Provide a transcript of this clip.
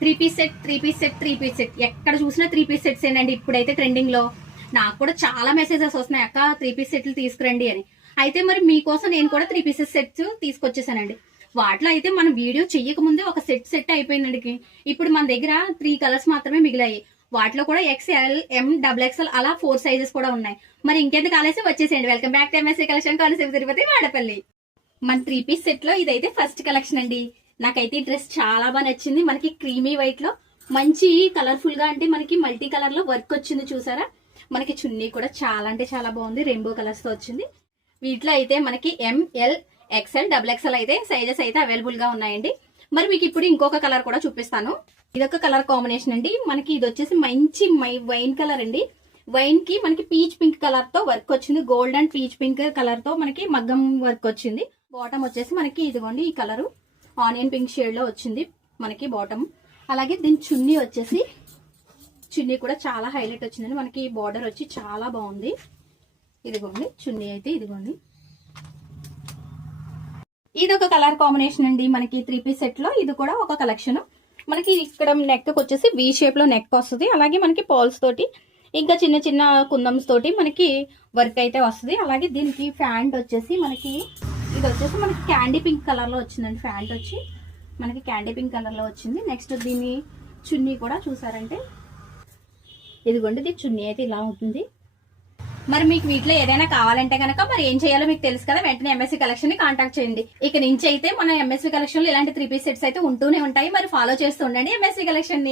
Three piece set ఎక్కడ చూసినా 3 piece sets ఏనండి ఇప్పుడైతే ట్రెండింగ్ లో. నాకు కూడా చాలా మెసేజెస్ వస్తున్నాయి, అక్క 3 పీస్ సెట్లు తీసుకురండి అని. అయితే మరి మీకోసం నేను కూడా 3 పీసెస్ సెట్స్ తీసుకొచ్చేసానండి. వాటిలో అయితే మనం వీడియో చెయ్యక ముందే ఒక సెట్ అయిపోయిందండి. ఇప్పుడు మన దగ్గర 3 కలర్స్ మాత్రమే మిగిలాయి. వాటిలో కూడా XL, M, XXL అలా 4 సైజెస్ కూడా ఉన్నాయి. మరి ఇంకెందుకు ఆలస్యం, వచ్చేసేయండి. Welcome back to MSC collection, Konaseema Tirupati, Vadapalli. మన 3 పీస్ సెట్ లో ఇదైతే ఫస్ట్ కలెక్షన్ అండి. నాకైతే ఈ డ్రెస్ చాలా బాగా నచ్చింది. మనకి క్రీమీ వైట్ లో మంచి కలర్ఫుల్ గా, అంటే మనకి మల్టీ కలర్ లో వర్క్ వచ్చింది చూసారా. మనకి చున్నీ కూడా చాలా అంటే చాలా బాగుంది, రెయిన్బో కలర్స్ తో వచ్చింది. వీటిలో అయితే మనకి ML, XL, XXL అయితే సైజెస్ అయితే అవైలబుల్ గా ఉన్నాయండి. మరి మీకు ఇప్పుడు ఇంకొక కలర్ కూడా చూపిస్తాను. ఇదొక కలర్ కాంబినేషన్ అండి. మనకి ఇది వచ్చేసి మంచి వైన్ కలర్ అండి. వైన్ కి మనకి పీచ్ పింక్ కలర్ తో వర్క్ వచ్చింది. Gold and peach pink colour తో మనకి మగ్గం వర్క్ వచ్చింది. బాటమ్ వచ్చేసి మనకి ఇదిగోండి ఈ కలరు ఆనియన్ పింక్ షేడ్ లో వచ్చింది మనకి బాటమ్. అలాగే దీని చున్నీ వచ్చేసి, చున్నీ కూడా చాలా హైలైట్ వచ్చిందండి. మనకి బార్డర్ వచ్చి చాలా బాగుంది. ఇదిగోండి చున్నీ అయితే ఇదిగోండి. ఇది ఒక కలర్ కాంబినేషన్ అండి. మనకి 3 పీస్ సెట్ లో ఇది కూడా ఒక కలెక్షన్. మనకి ఇక్కడ నెక్ వచ్చేసి వి షేప్ లో నెక్ వస్తుంది. అలాగే మనకి పాల్స్ తోటి ఇంకా చిన్న చిన్న కుందమ్స్ తోటి మనకి వర్క్ అయితే వస్తుంది. అలాగే దీనికి ప్యాంట్ వచ్చేసి మనకి ఇది వచ్చేసి మనకి క్యాండీ పింక్ కలర్ లో వచ్చిందండి. ప్యాంట్ వచ్చి మనకి క్యాండీ పింక్ కలర్ లో వచ్చింది. నెక్స్ట్ దీని చున్నీ కూడా చూసారంటే ఇదిగోండి, ఇది చున్నీ అయితే ఇలా ఉంటుంది. మరి మీకు వీటిలో ఏదైనా కావాలంటే కనుక మరి ఏం చేయాలో మీకు తెలుసు కదా, వెంటనే MSC కలెక్షన్ ని కాంటాక్ట్ చేయండి. ఇక నుంచి అయితే మన MSC కలెక్షన్ లో ఇలాంటి 3 పీస్ సెట్స్ అయితే ఉంటూనే ఉంటాయి. మరి ఫాలో చేస్తూ ఉండండి MSC కలెక్షన్ ని.